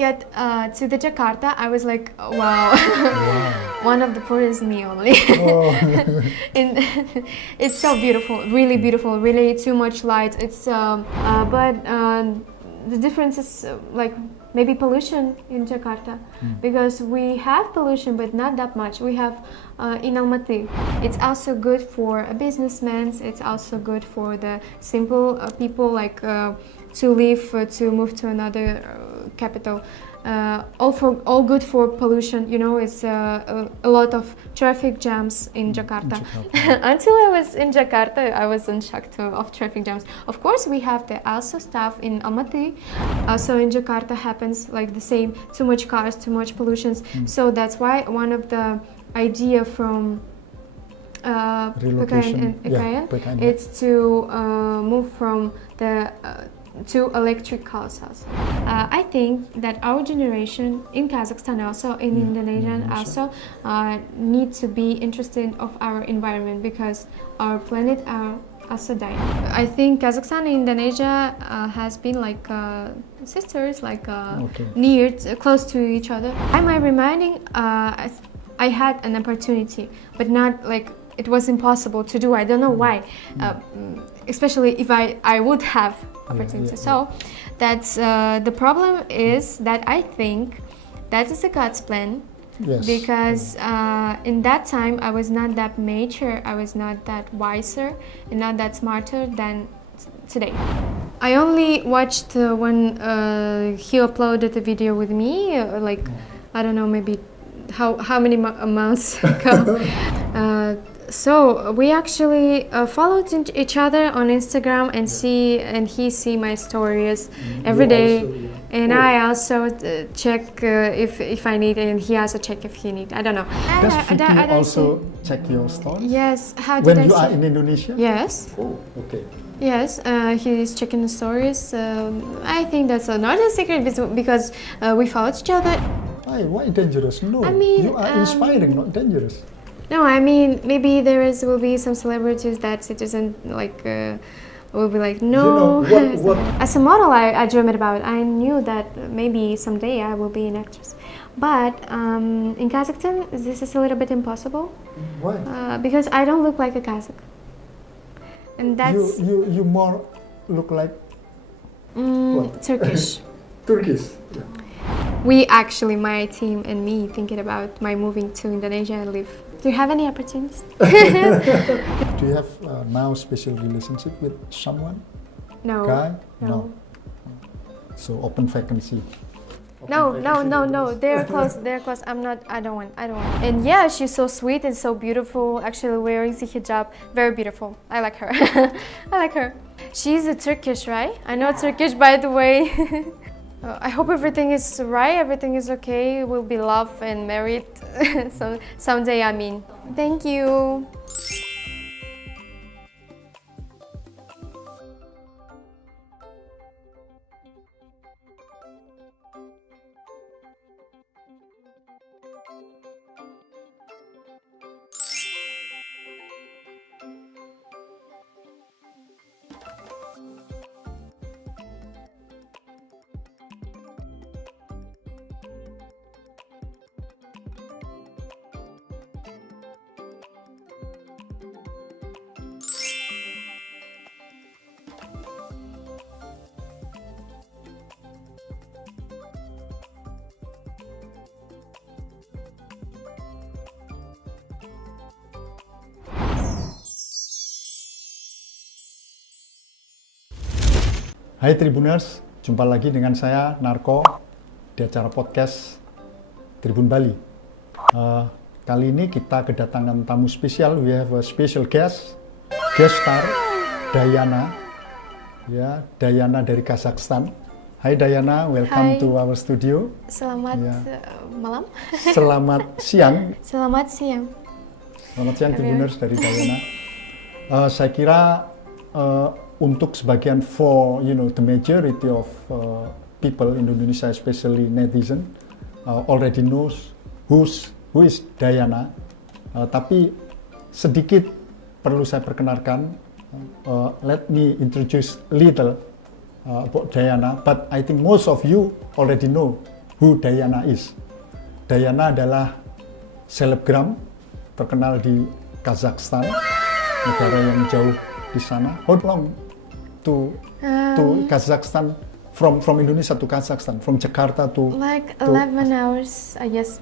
get to the Jakarta, I was like, wow, one of the poorest me only. Oh. It's so beautiful, really too much light. It's but the difference is like maybe pollution in Jakarta, because we have pollution but not that much. We have in Almaty. It's also good for a businessman. It's also good for the simple people, like to live, to move to another capital. All good for pollution. You know, it's a lot of traffic jams in Jakarta. Until I was in Jakarta, I was in shock of traffic jams. Of course, we have the also stuff in Almaty. Also in Jakarta happens like the same. Too much cars, too much pollutions. So that's why one of the idea from Relocation. Akan, it's to move from the to electric cars also. I think that our generation in Kazakhstan also, in Indonesia also, need to be interested of our environment, because our planet are also dying. I think Kazakhstan and Indonesia has been like sisters, like near, close to each other. Am I reminding? I had an opportunity, but not like it was impossible to do. I don't know why. Especially if I would have opportunity. So that's the problem is that I think that is a God's plan. Yes. Because in that time I was not that mature, I was not that wiser, and not that smarter than today. I only watched when he uploaded a video with me, like I don't know, maybe how many months ago. So we actually followed each other on Instagram and he see my stories every day, and I also check if I need, and he also check if he need. I don't know. Does Fiki also check your stories? Yes. How when did you I are in Indonesia? Yes. Oh, okay. Yes, he's checking the stories. I think that's not a secret because we follow each other. Why dangerous? No, I mean, you are inspiring, not dangerous. No, I mean, maybe will be some celebrities that citizen like will be like, no. You know, what? As a model, I dreamed about. I knew that maybe someday I will be an actress. But in Kazakhstan, this is a little bit impossible. Why? Because I don't look like a Kazakh. And that's... You more look like... Turkish. Turkish. Yeah. We actually, my team and me, thinking about my moving to Indonesia and live. Do you have any opportunities? Do you have now special relationship with someone? No. Guy? No. So open vacancy. No. They're close. I don't want. And yeah, she's so sweet and so beautiful. Actually, wearing the hijab, very beautiful. I like her. I like her. She's a Turkish, right? I know Turkish, by the way. I hope everything is right. Everything is okay. We'll be loved and married. So someday, I mean. Thank you. Hai Tribuners, jumpa lagi dengan saya Narko di acara podcast Tribun Bali. Kali ini kita kedatangan tamu spesial. We have a special guest star, Dayana. Ya, Dayana dari Kazakhstan. Hai Dayana, welcome to our studio. Selamat malam. Selamat siang. Selamat siang. Selamat siang Tribuners dari Dayana. Saya kira untuk sebagian the majority of people in Indonesia, especially netizen, already knows who is Dayana. Tapi sedikit perlu saya perkenalkan. Let me introduce little about Dayana. But I think most of you already know who Dayana is. Dayana adalah selebgram terkenal di Kazakhstan, negara yang jauh di sana. How long to Kazakhstan from Indonesia to Kazakhstan, from Jakarta to like 11 hours, I guess.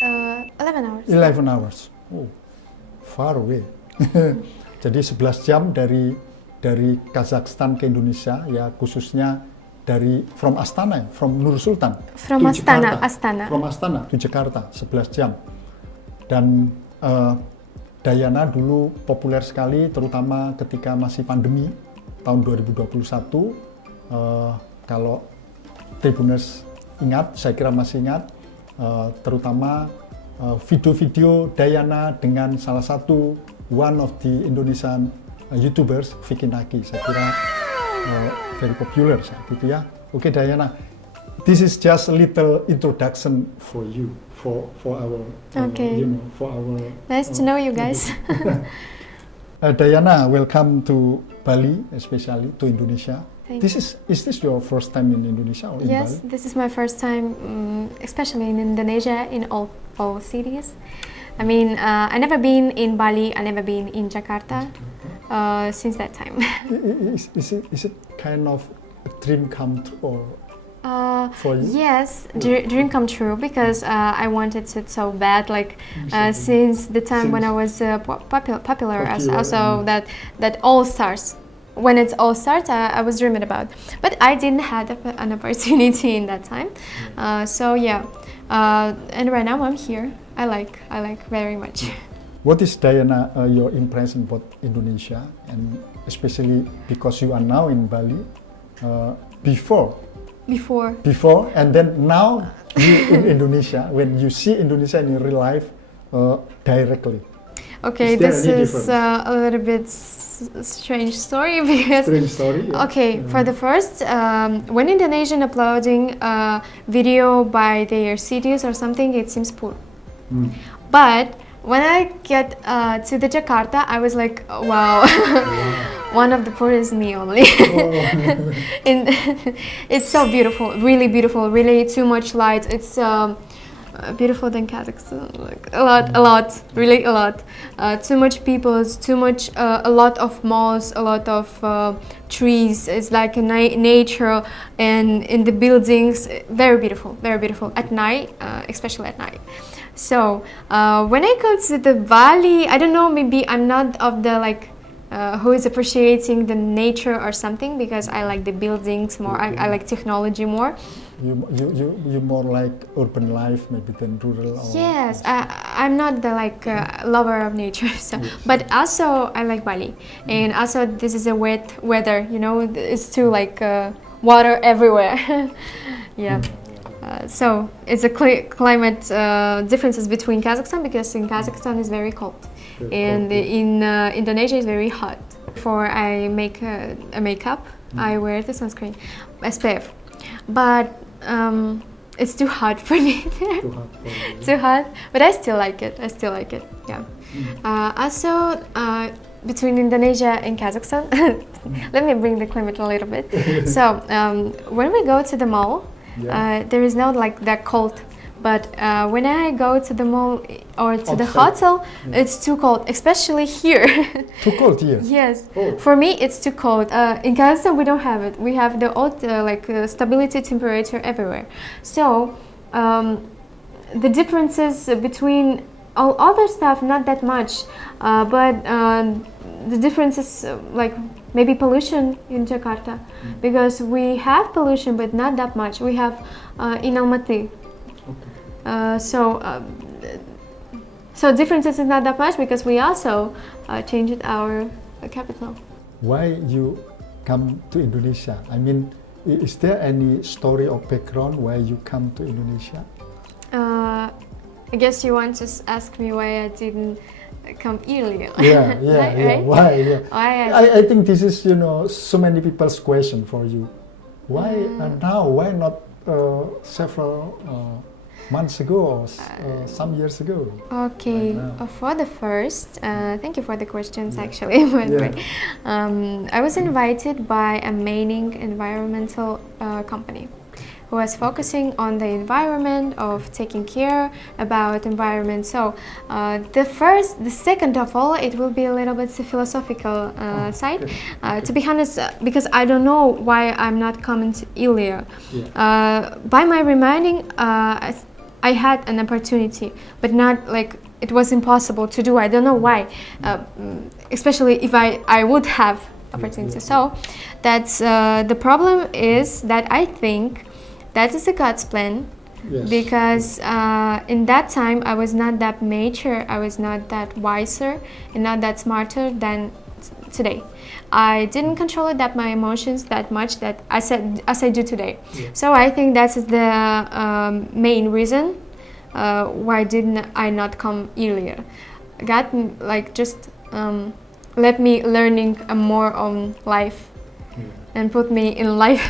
11 hours. 11 hours. Oh, far away. Jadi 11 jam dari Kazakhstan ke Indonesia, ya khususnya from Astana, from Nur Sultan from to Astana, Jakarta. Astana. From Astana to Jakarta 11 jam. Dan Dayana dulu populer sekali, terutama ketika masih pandemi tahun 2021. Kalau Tribuners ingat, saya kira masih ingat, terutama video-video Dayana dengan salah satu one of the Indonesian YouTubers, Fiki Naki. Saya kira very popular saat itu ya. Oke, Dayana, this is just a little introduction for you, for our, for our. Nice to know you guys. Dayana, welcome to Bali, especially to Indonesia. Is this your first time in Indonesia or in Bali? Yes, this is my first time, especially in Indonesia, in all cities. I mean, I never been in Bali, I never been in Jakarta since that time. Is it kind of a dream come true for you? Yes, dream come true, because I wanted it so bad, like since the time when I was popular, as also that all stars. When it's all starts, I was dreaming about, but I didn't have an opportunity in that time. So yeah, and right now I'm here. I like very much. What is, Dayana, your impression about Indonesia, and especially because you are now in Bali, before, and then now you in Indonesia, when you see Indonesia in your real life directly? Okay, this is a little bit strange story, because Yeah. Okay, for the first, when Indonesian uploading a video by their cities or something, it seems poor. But when I get to the Jakarta, I was like, wow, one of the poor is me only. It's so beautiful, really too much light. It's beautiful than Kazakhstan, like a lot, really a lot. Too much people, a lot of malls, a lot of trees. It's like a nature, and in the buildings, very beautiful at night, especially at night. So when I go to the Bali, I don't know, maybe I'm not of the who is appreciating the nature or something, because I like the buildings more. I like technology more. You more like urban life maybe than rural? Or yes, I'm not the lover of nature, so. But also I like Bali, and also this is a wet weather, it's too water everywhere. Yeah. So it's a climate differences between Kazakhstan, because in Kazakhstan is very cold, and in Indonesia is very hot. Before I make a makeup, I wear the sunscreen, SPF, but it's too hot for me there. Too hot, but I still like it. Yeah. Also, between Indonesia and Kazakhstan, let me bring the climate a little bit. So when we go to the mall, there is not that cold, but when I go to the mall or to the hotel, it's too cold, especially here. Too cold here? Yes. Oh. For me, it's too cold. In Kazakhstan, we don't have it. We have the old stability temperature everywhere. So the differences between all other stuff, not that much, but the differences maybe pollution in Jakarta, because we have pollution, but not that much. We have in Almaty. So differences is not that much, because we also changed our capital. Why you come to Indonesia? I mean, is there any story or background why you come to Indonesia? I guess you want to ask me why I didn't come earlier. Yeah. Right? Why? Yeah. I think this is so many people's question for you. Why now? Why not several months ago or some years ago? Okay, for the first, thank you for the questions actually. I was invited by a mining environmental company who was focusing on the environment, of taking care about environment. So the second of all, it will be a little bit the philosophical side. Okay. To be honest, because I don't know why I'm not coming earlier. Yeah. By my reminding, I had an opportunity, but not like it was impossible to do. I don't know why, especially if I would have opportunity. So that's the problem is that I think that is a God's plan. Yes. Because in that time I was not that mature, I was not that wiser and not that smarter than today. I didn't control that my emotions that much that as I do today. Yeah. So I think that's the main reason why didn't I not come earlier. God like just let me learning more on life. Yeah. And put me in life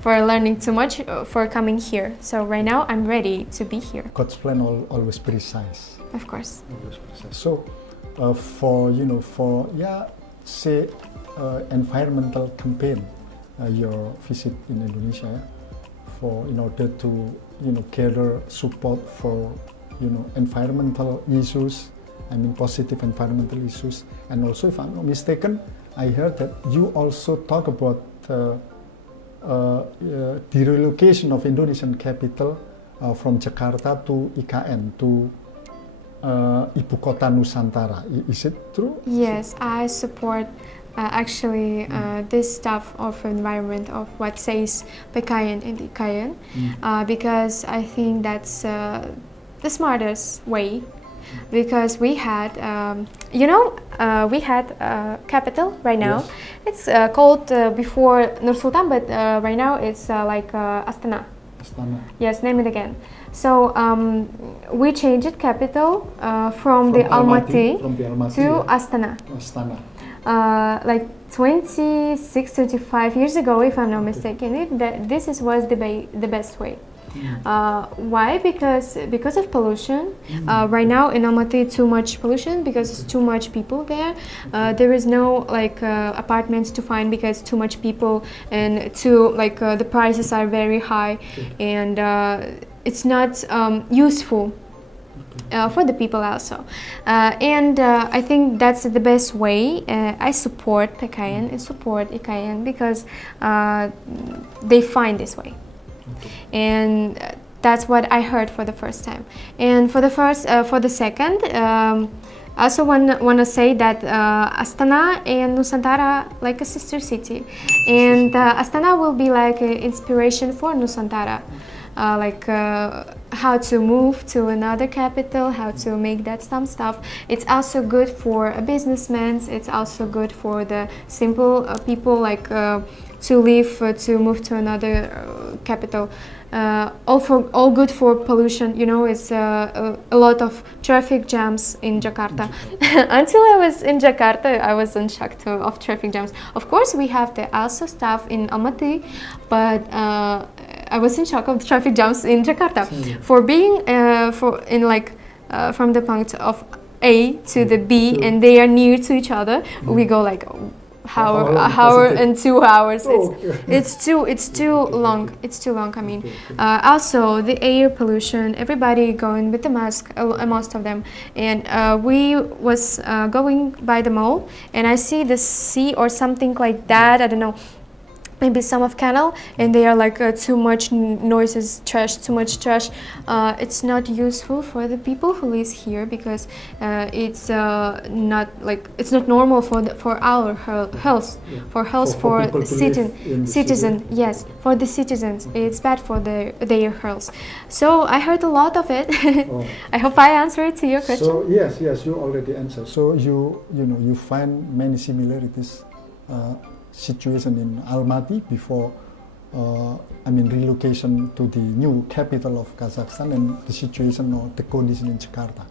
for learning too much for coming here. So right now I'm ready to be here. God's plan always precise. Of course. Always precise. So for say environmental campaign, your visit in Indonesia, in order to gather support for environmental issues. I mean positive environmental issues, and also if I'm not mistaken, I heard that you also talk about the relocation of Indonesian capital from Jakarta to IKN, to Ibu Kota Nusantara. Is it true? Yes, I support actually this stuff of environment of what says PKN and IKN because I think that's the smartest way. Because we had, we had capital right now. Yes. It's called before Nur Sultan, but right now it's like Astana. Astana. Yes, name it again. So we changed capital from the Almaty to Astana. Astana. Like 26, 25 years ago, if I'm not mistaken, this was the best way. Why? Because of pollution. Right now in Almaty, too much pollution because it's too much people there. There is no like apartments to find because too much people, and the prices are very high, and it's not useful. For the people also, and I think that's the best way. I support PKN and support IKN because they find this way. And that's what I heard for the first time. And for the second, also want to say that Astana and Nusantara like a sister city, and Astana will be like an inspiration for Nusantara, how to move to another capital, how to make that some stuff. It's also good for a businessman. It's also good for the simple people to live, to move to another capital. All good for pollution. It's a lot of traffic jams in Jakarta. Until I was in Jakarta, I was in shock of traffic jams. Of course, we have the also stuff in Almaty, but I was in shock of the traffic jams in Jakarta. For being from the point of A to the B, and they are near to each other, we go like hour and 2 hours. It's too long. It's too long. I mean, also the air pollution. Everybody going with the mask, most of them. And we was going by the mall, and I see the sea or something like that. I don't know. Maybe some of canal, and they are like too much noises, trash, too much trash. It's not useful for the people who live here because it's not normal for our health, for citizen. Yes, for the citizens, it's bad for their health. So I heard a lot of it. I hope I answered to your question. So yes, you already answered. So you find many similarities. Situation in Almaty before relocation to the new capital of Kazakhstan, and the situation or the condition in Jakarta.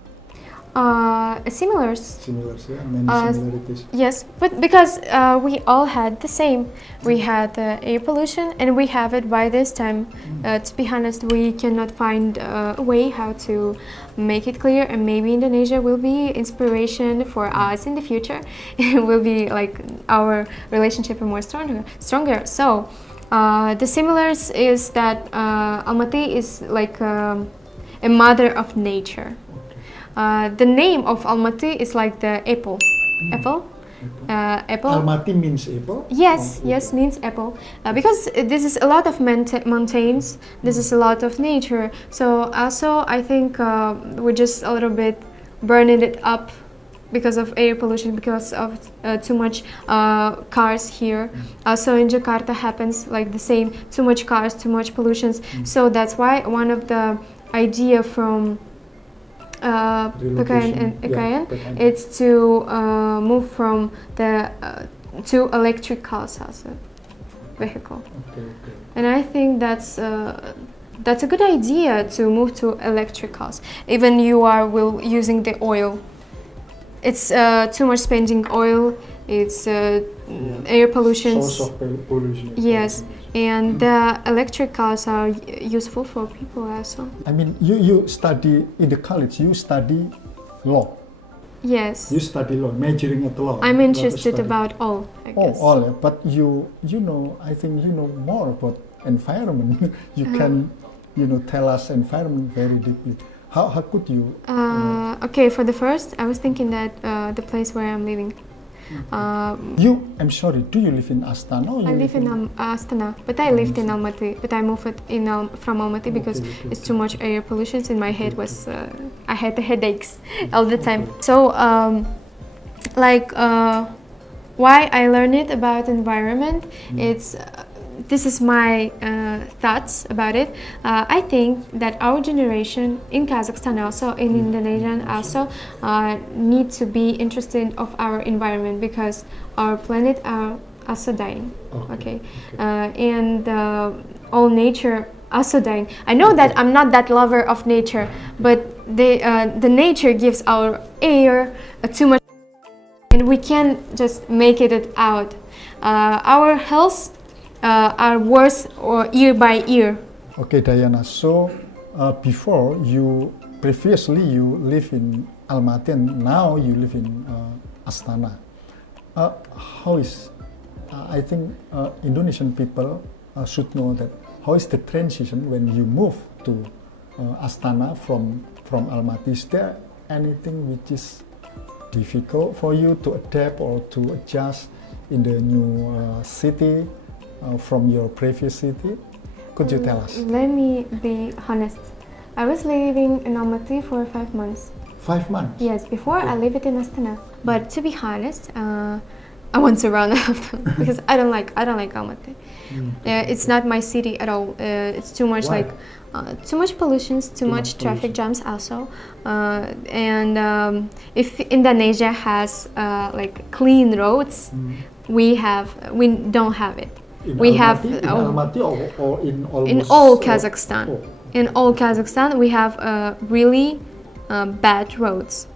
Similars, yeah, many similarities. Yes, but because we all had the same. We had air pollution, and we have it by this time. To be honest, we cannot find a way how to make it clear, and maybe Indonesia will be inspiration for us in the future. It will be like our relationship more stronger. So The similars is that Almaty is like a mother of nature. The name of Almaty is like the apple. Apple? Apple. Almaty means apple? Yes, yes, means apple. Because this is a lot of mountains, this is a lot of nature. So also I think we're just a little bit burning it up because of air pollution, because of too much cars here. Also in Jakarta happens like the same, too much cars, too much pollutions. So that's why one of the idea from Pekan and Ikayan, it's to move from the to electric cars also, vehicle. And I think that's a good idea to move to electric cars. Even you are using the oil. It's too much spending oil. It's air pollution. Source of pollution. Yes. And the electric cars are useful for people also. I mean, you study in the college, you study law. Yes. You study law, majoring at law. I'm interested about all, I guess. All. But you know, I think you know more about environment. You can, tell us environment very deeply. How could you? Okay, for the first, I was thinking that the place where I'm living. I'm sorry, do you live in Astana? Or I live in Astana, but I lived in Almaty. But I moved from Almaty because it's too much air pollution. In my head was, I had the headaches all the time. So, why I learned it about environment, this is my thoughts about it. I think that our generation in Kazakhstan also, in Indonesia also, need to be interested of our environment because our planet are also dying. Okay. And all nature also dying. I know that I'm not that lover of nature, but the nature gives our air too much, and we can't just make it out. Our health are worse or year by year. Okay, Dayana. So before previously you live in Almaty and now you live in Astana. How is? I think Indonesian people should know that. How is the transition when you move to Astana from Almaty? Is there anything which is difficult for you to adapt or to adjust in the new city? From your previous city? Could you tell us? Let me be honest. I was living in Almaty for 5 months. 5 months? Yes, before I lived in Astana. But to be honest, I want to run after because I don't like Almaty. It's not my city at all. It's too much too much pollution, too much traffic jams also. And if Indonesia has clean roads, we don't have it. In Almaty or in all Kazakhstan. In all Kazakhstan, we have really bad roads.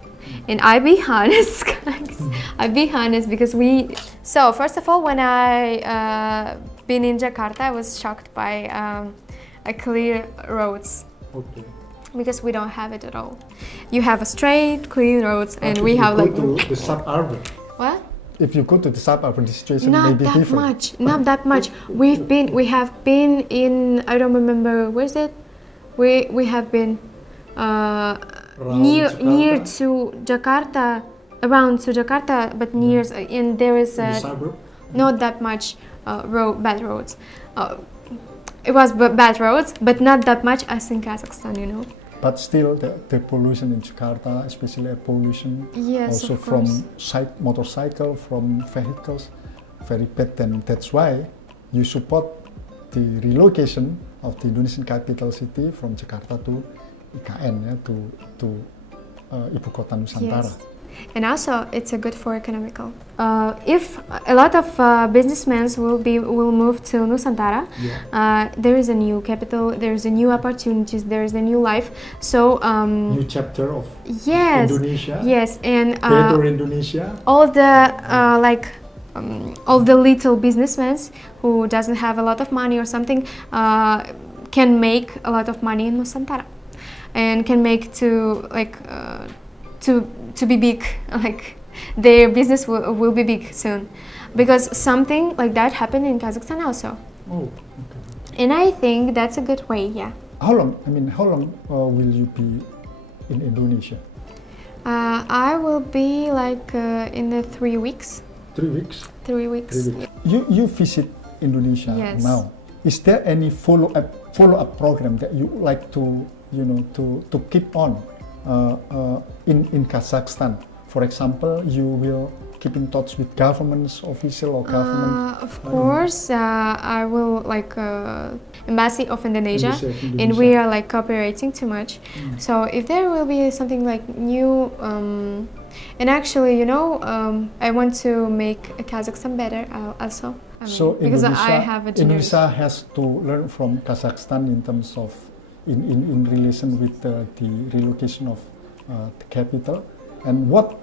And I be honest, guys. I be honest because So first of all, when I been in Jakarta, I was shocked by clear roads. Okay. Because we don't have it at all. You have a straight, clean roads, and we have go to the suburban. What? If you go to the suburban, the situation may be different. Not that much. We have been in, I don't remember, where is it? We have been near to Jakarta, around to Jakarta, but near, and there is not that much bad roads. It was bad roads, but not that much as in Kazakhstan, But still, the pollution in Jakarta, especially air pollution, yes, also from motorcycle, from vehicles, very bad. And that's why you support the relocation of the Indonesian capital city from Jakarta to IKN, to Ibu Kota Nusantara. Yes. And also, it's a good for economical. If a lot of businessmen will move to Nusantara, there is a new capital, there is a new opportunities, there is a new life. So new chapter of Indonesia. Yes, and better Indonesia. All the little businessmen who doesn't have a lot of money or something can make a lot of money in Nusantara, and can make to be big, their business will be big soon, because something like that happened in Kazakhstan also. Oh, okay. And I think that's a good way, yeah. How long? I mean, how long will you be in Indonesia? I will be like in the 3 weeks. 3 weeks. 3 weeks. 3 weeks. You visit Indonesia Yes. now. Is there any follow-up program that you like to to keep on in Kazakhstan? For example, you will keep in touch with governments, official or government. Of course, I will like Embassy of Indonesia, Embassy of and Indonesia. we are like cooperating too much. So if there will be something like new, and actually, I want to make Kazakhstan better also. I mean, So because Indonesia, I have a generation. Indonesia has to learn from Kazakhstan in terms of in relation with the relocation of the capital, and what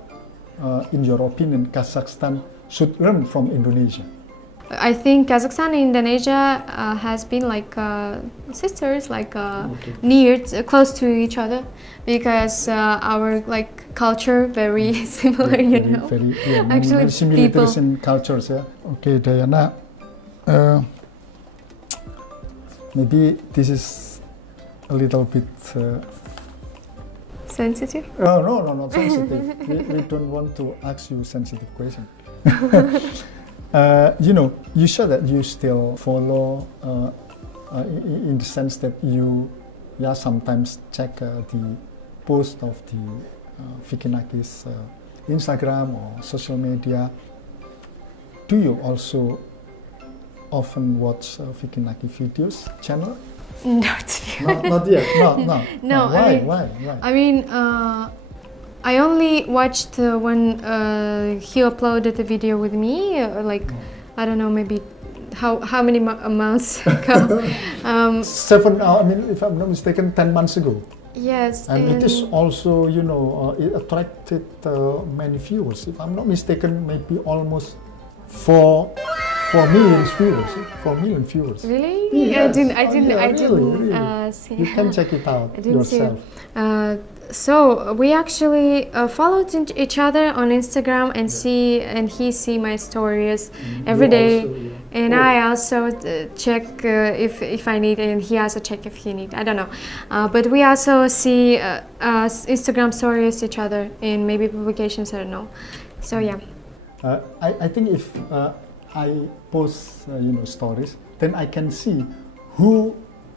in your opinion Kazakhstan should learn from Indonesia? I think Kazakhstan and Indonesia has been like sisters, like close to each other, because our like culture very similar, Very, Actually, many similarities people- in cultures, yeah. Okay, Dayana, maybe this is a little bit. Sensitive. No, not sensitive. we don't want to ask you sensitive question. You said that you still follow in the sense that you sometimes check the post of the Fiki Naki's Instagram or social media. Do you also often watch Fiki Naki videos channel? Not yet. No, Why? I mean, I only watched when he uploaded the video with me, I don't know, maybe how many months ago. 7, I mean, if I'm not mistaken, 10 months ago. Yes, And it is also, it attracted many viewers. If I'm not mistaken, maybe almost 4 million viewers. 4 million viewers. Really? Yes. I didn't Really. see. You can check it out I didn't see yourself. it. So we actually followed each other on Instagram and he see my stories every You day, also, yeah. and I also check if I need, and he also check if he need. I don't know, but we also see Instagram stories each other and maybe publications. I don't know. So yeah. I think if I post stories, then I can see who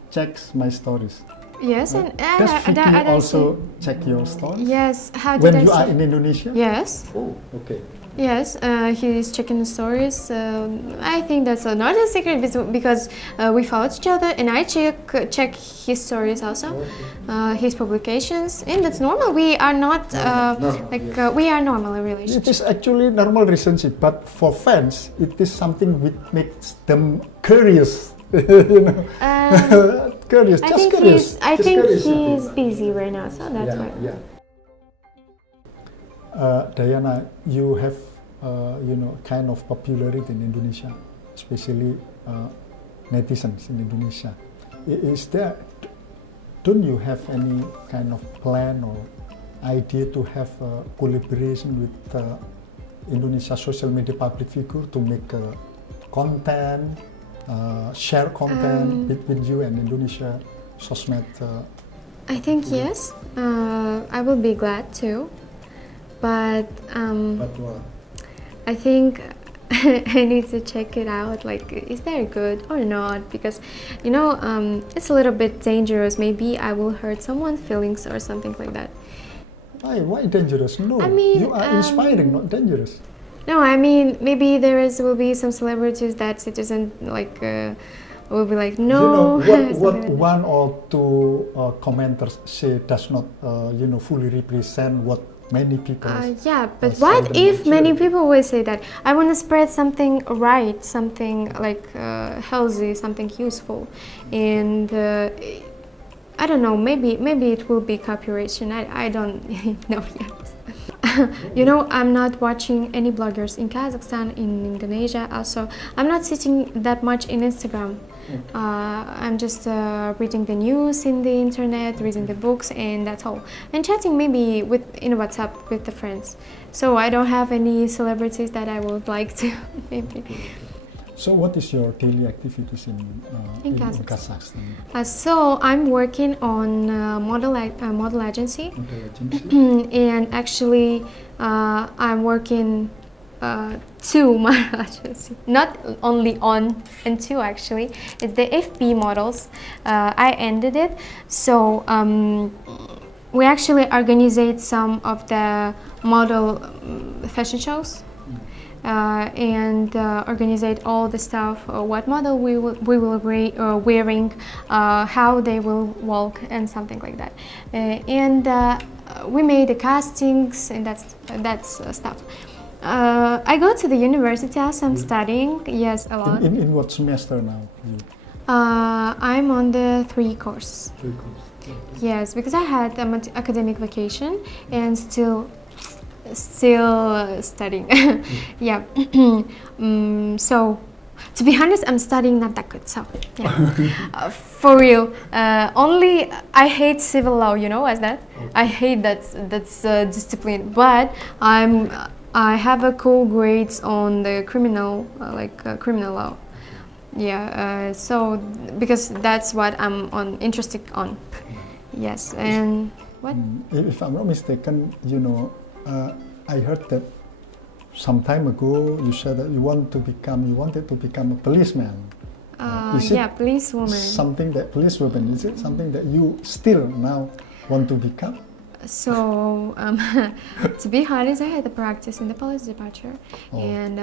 checks my stories. Yes, and Does I Fiki also see. check your stories? Yes. How did When I you see? are in Indonesia? Yes. Oh, okay. Yes, he's checking the stories. I think that's not a secret because we followed each other, and I check his stories also, his publications, and that's normal. We are not we are normal in relationship. It is actually normal relationship, but for fans, it is something which makes them curious. Curious, I just think curious. I Just think curious, he's busy right now, so that's why. Yeah. Dayana, you have kind of popularity in Indonesia, especially netizens in Indonesia. Is there? Don't you have any kind of plan or idea to have a collaboration with Indonesia social media public figure to make content, share content between you and Indonesia sosmed? I think yes. I will be glad to, but What? I think I need to check it out. Like, is that good or not? Because, it's a little bit dangerous. Maybe I will hurt someone's feelings or something like that. Why dangerous? No, I mean, you are inspiring, not dangerous. No, I mean, maybe will be some celebrities that citizen will be like, no. What one or two commenters say does not, fully represent what many people. Yeah, but what if many people will say that I want to spread something right, something like healthy, something useful, and I don't know. Maybe it will be copyright. I don't know yet. I'm not watching any bloggers in Kazakhstan, in Indonesia. Also, I'm not sitting that much in Instagram. I'm just reading the news in the internet, reading the books, and that's all. And chatting maybe in WhatsApp with the friends. So I don't have any celebrities that I would like to maybe. So what is your daily activities in Kazakhstan. Kazakhstan? So I'm working on model agency, and actually I'm working two model agency, not only on and two actually. It's the FP models. I ended it, so we actually organize some of the model fashion shows. And organize all the stuff, what model we will wearing, how they will walk, and something like that. And we made the castings, and that's stuff. I go to the university as I'm studying. Yes, a lot. In what semester now? I'm on the 3 course. 3 courses. Okay. Yes, because I had academic vacation and still studying. Yeah. So to be honest, I'm studying not that good, so yeah. For real, only I hate civil law, you know, as that. Okay. I hate that's discipline, but I have a cool grades on the criminal criminal law. Yeah, so because that's what I'm interested on. Yes, and what? If I'm not mistaken, you know, I heard that some time ago you said that you wanted to become a policeman. Yeah, policewoman. Something that policewoman, is it something that you still now want to become? So, to be honest, I had a practice in the police department, and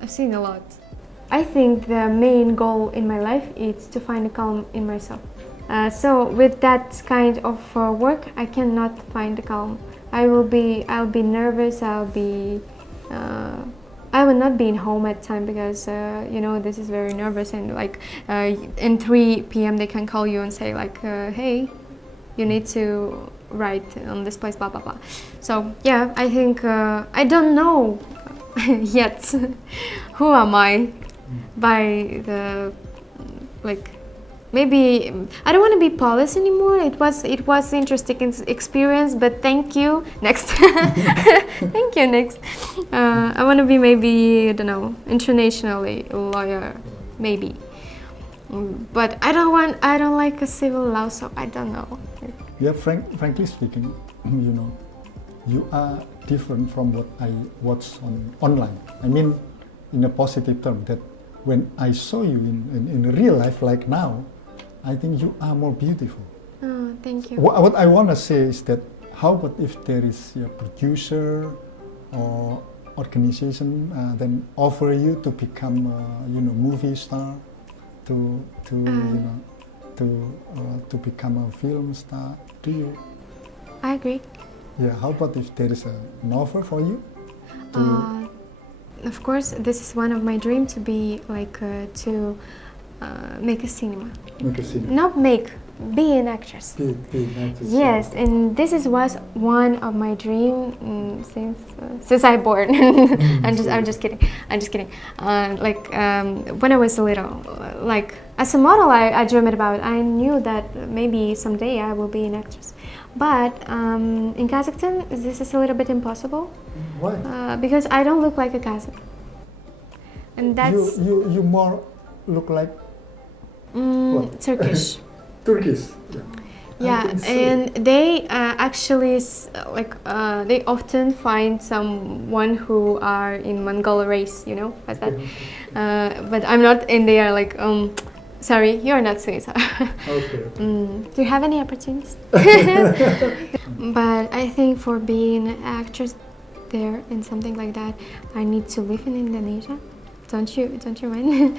I've seen a lot. I think the main goal in my life is to find a calm in myself. So with that kind of work, I cannot find the calm. I'll be nervous. I will not be in home at time because you know, this is very nervous, and like in 3 p.m. they can call you and say like, hey, you need to write on this place, blah blah blah. So yeah, I think I don't know yet who am I by the maybe I don't want to be police anymore. It was interesting experience, but thank you. Next, thank you. Next, I want to be maybe, I don't know, internationally lawyer, maybe. But I don't like a civil law, so I don't know. Yeah, frankly speaking, you know, you are different from what I watch online. I mean, in a positive term, that when I saw you in real life, like now, I think you are more beautiful. Oh, thank you. What I want to say is that, how about if there is a producer or organization then offer you to become you know, movie star, to become a film star? Do you? I agree. Yeah. How about if there is an offer for you? Of course, this is one of my dreams, to be like to make a cinema. Make a cinema. Not make, be an actress. Be an actress. Yes, and this was one of my dreams since I born. I'm just kidding. When I was little, like as a model, I dreamed about. I knew that maybe someday I will be an actress. But in Kazakhstan, this is a little bit impossible. Why? Because I don't look like a Kazakh, and that's you more look like Turkish. Turkish. Yeah, so. And they actually they often find someone who are in Mongol race, you know, as that. But I'm not, and they are like, sorry, you're not Swiss. Okay. Do you have any opportunities? But I think for being an actress there and something like that, I need to live in Indonesia. Don't you mind?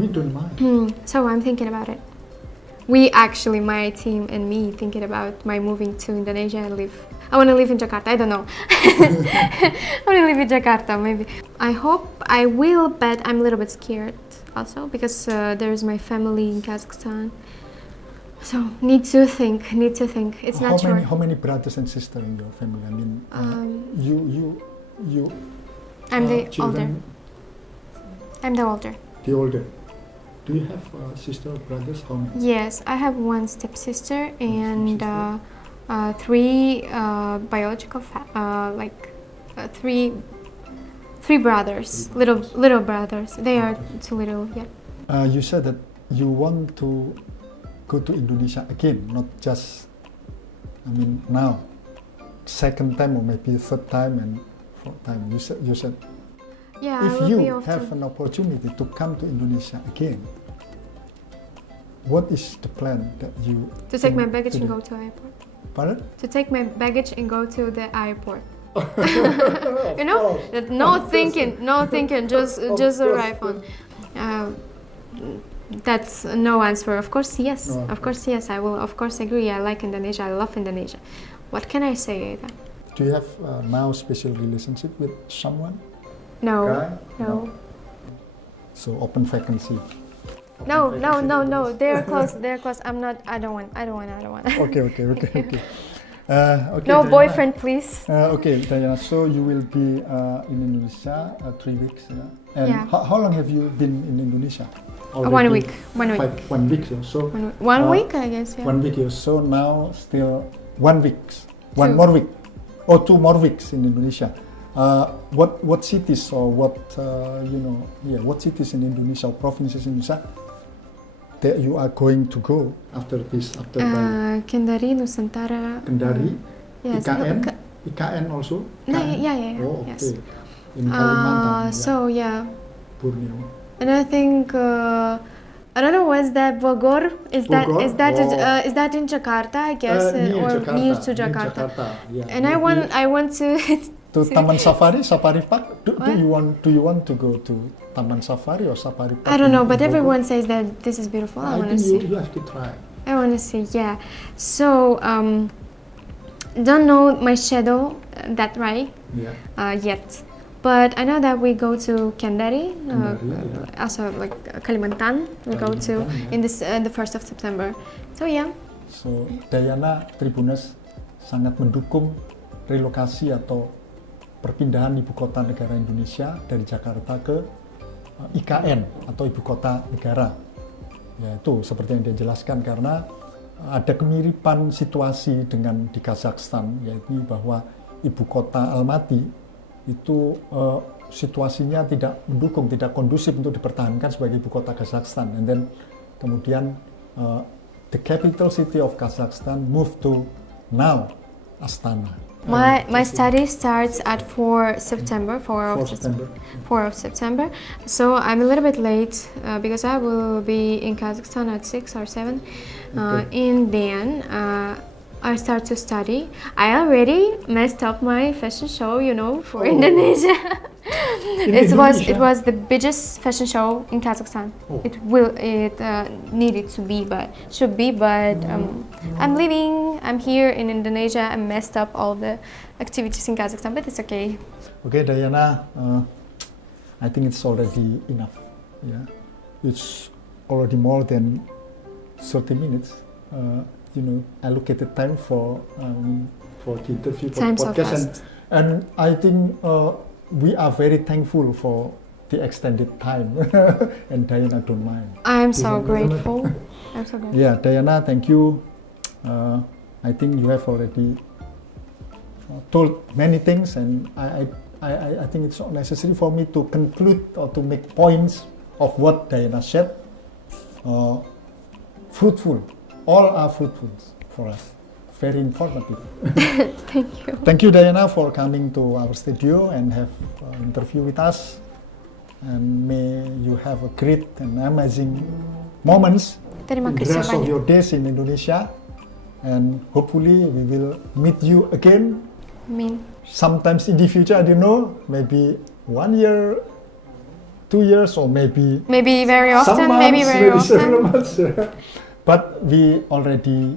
We don't mind. So I'm thinking about it. We actually, my team and me, thinking about my moving to Indonesia and live. I want to live in Jakarta. I don't know. I want to live in Jakarta, maybe. I hope I will, but I'm a little bit scared also because there's my family in Kazakhstan. So need to think. It's not sure. How many brothers and sisters in your family? I mean, you. I'm the children? older. I'm the older. The older. Do you have sister or brothers? How many? Yes, I have one stepsister and 3 biological, 3 3 brothers, little brothers. They are too little. Yeah. You said that you want to go to Indonesia again, not just, now, second time or maybe third time and fourth time. You said Yeah. if you have an opportunity to come to Indonesia again, what is the plan that you... To take my baggage and go to airport. Pardon? To take my baggage and go to the airport. You know, no thinking, just arrive on. That's no answer. Of course, yes. No, of course, yes. I will. Of course, agree. I like Indonesia. I love Indonesia. What can I say? Do you have now special relationship with someone? No. Guy? No. So open vacancy. No. They're close. They're close. I'm not. I don't want. Okay. Okay, No Dayana. boyfriend, please. Okay, Dayana. So you will be in Indonesia 3 weeks, yeah? And Yeah. how long have you been in Indonesia? 1 week. 1 week. 1 week. So 1 week, I guess. Yeah. 1 week. So now still 1 week. One 2 more week, or 2 more weeks in Indonesia. What cities or what what cities in Indonesia or provinces in Indonesia that you are going to go after Bali? Kendari, Nusantara. Kendari, Yes. IKN also? No, yeah. Oh, okay. Yes. In Kalimantan, So yeah, Borneo. and I think I don't know, what's that, Bogor? Is that Bogor? is that in Jakarta? I guess, near to Jakarta. Yeah. And I want to. To Taman Safari Park. Do you want to go to Taman Safari or Safari Park? I don't know, in but Bogor? everyone says that this is beautiful. I want to think see. you have to try. I want to see. Yeah. So don't know my schedule that right yet. But I know that we go to Kendari, also like Kalimantan. We go to in the 1st of September. So yeah. So Dayana Tribuners sangat mendukung relokasi atau perpindahan ibu kota negara Indonesia dari Jakarta ke IKN atau ibu kota negara. Ya itu seperti yang dia jelaskan, karena ada kemiripan situasi dengan di Kazakhstan, yaitu bahwa ibu kota Almaty itu situasinya tidak mendukung, tidak kondusif untuk dipertahankan sebagai ibu kota Kazakhstan. And then kemudian the capital city of Kazakhstan moved to now Astana. My study starts at 4 September. So I'm a little bit late because I will be in Kazakhstan at 6 or 7. And then I start to study. I already messed up my fashion show, for Indonesia. It was the biggest fashion show in Kazakhstan. It needed to be, but I'm leaving. I'm here in Indonesia. I messed up all the activities in Kazakhstan, but it's okay. Okay, Dayana, I think it's already enough. Yeah, it's already more than 30 minutes. Allocated time for the interview podcast, and I think we are very thankful for the extended time, and Dayana don't mind. I'm so grateful. Yeah, Dayana, thank you. I think you have already told many things, and I think it's not necessary for me to conclude or to make points of what Dayana said. Fruitful. All are fruitful for us. Very informative. Thank you. Thank you, Dayana, for coming to our studio and have an interview with us. And may you have a great and amazing moments in the rest of your days in Indonesia. And hopefully we will meet you again. Sometimes in the future, I don't know, maybe 1 year, 2 years, or maybe very often, some months, maybe very often. several months. But we already,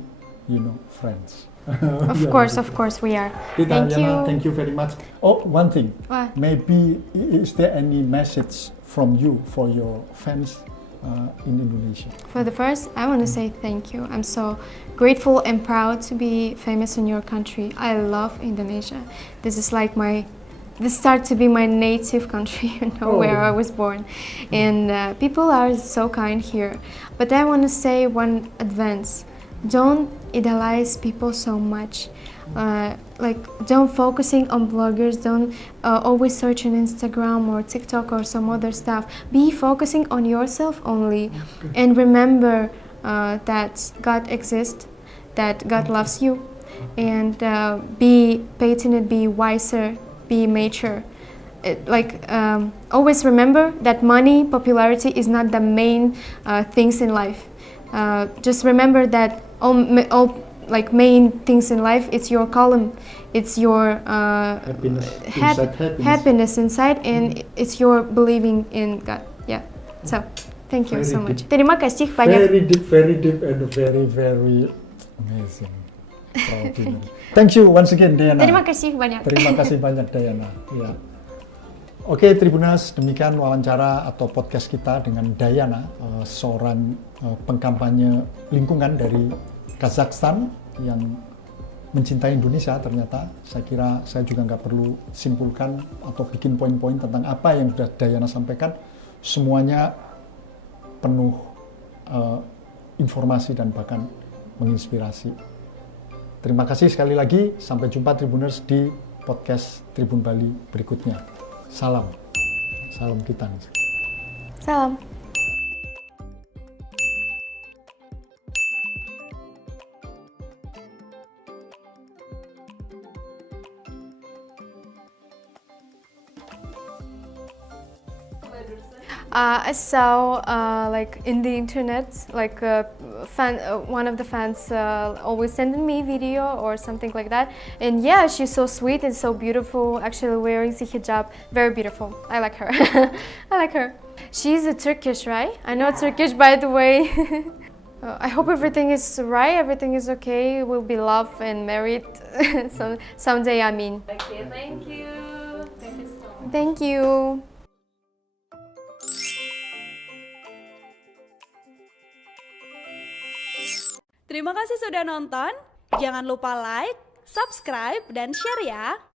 friends. Of course we are. Thank you very much. Oh, one thing. What? Maybe is there any message from you for your fans in Indonesia? For the first, I want to say thank you. I'm so grateful and proud to be famous in your country. I love Indonesia. This is like this started to be my native country, where I was born. And people are so kind here. But I want to say one advance. Don't idolize people so much. like don't focusing on bloggers, don't always search on Instagram or TikTok or some other stuff. Be focusing on yourself only, and remember that God exists, that God loves you, and be passionate, be wiser, be mature. Always remember that money, popularity is not the main things in life. Just remember that all main things in life, it's your column, it's your happiness inside, and it's your believing in God. Yeah. So thank you so much. Terima kasih banyak. Very deep and very amazing. Thank you once again, Dayana. Terima kasih banyak. Terima kasih banyak, Dayana. Ya. Oke, Tribuners, demikian wawancara atau podcast kita dengan Dayana, seorang pengkampanye lingkungan dari Kazakhstan yang mencintai Indonesia. Ternyata saya kira saya juga nggak perlu simpulkan atau bikin poin-poin tentang apa yang sudah Dayana sampaikan. Semuanya penuh informasi dan bahkan menginspirasi. Terima kasih sekali lagi. Sampai jumpa Tribuners di podcast Tribun Bali berikutnya. Salam kita. Salam. I saw in the internet, one of the fans always sending me video or something like that, and yeah, she's so sweet and so beautiful. Actually, wearing the hijab, very beautiful. I like her. I like her. She's a Turkish, right? I know Turkish, by the way. I hope everything is right. Everything is okay. We'll be loved and married someday. I mean. Okay, thank you. Thank you so much. Thank you. Terima kasih sudah nonton. Jangan lupa like, subscribe, dan share ya.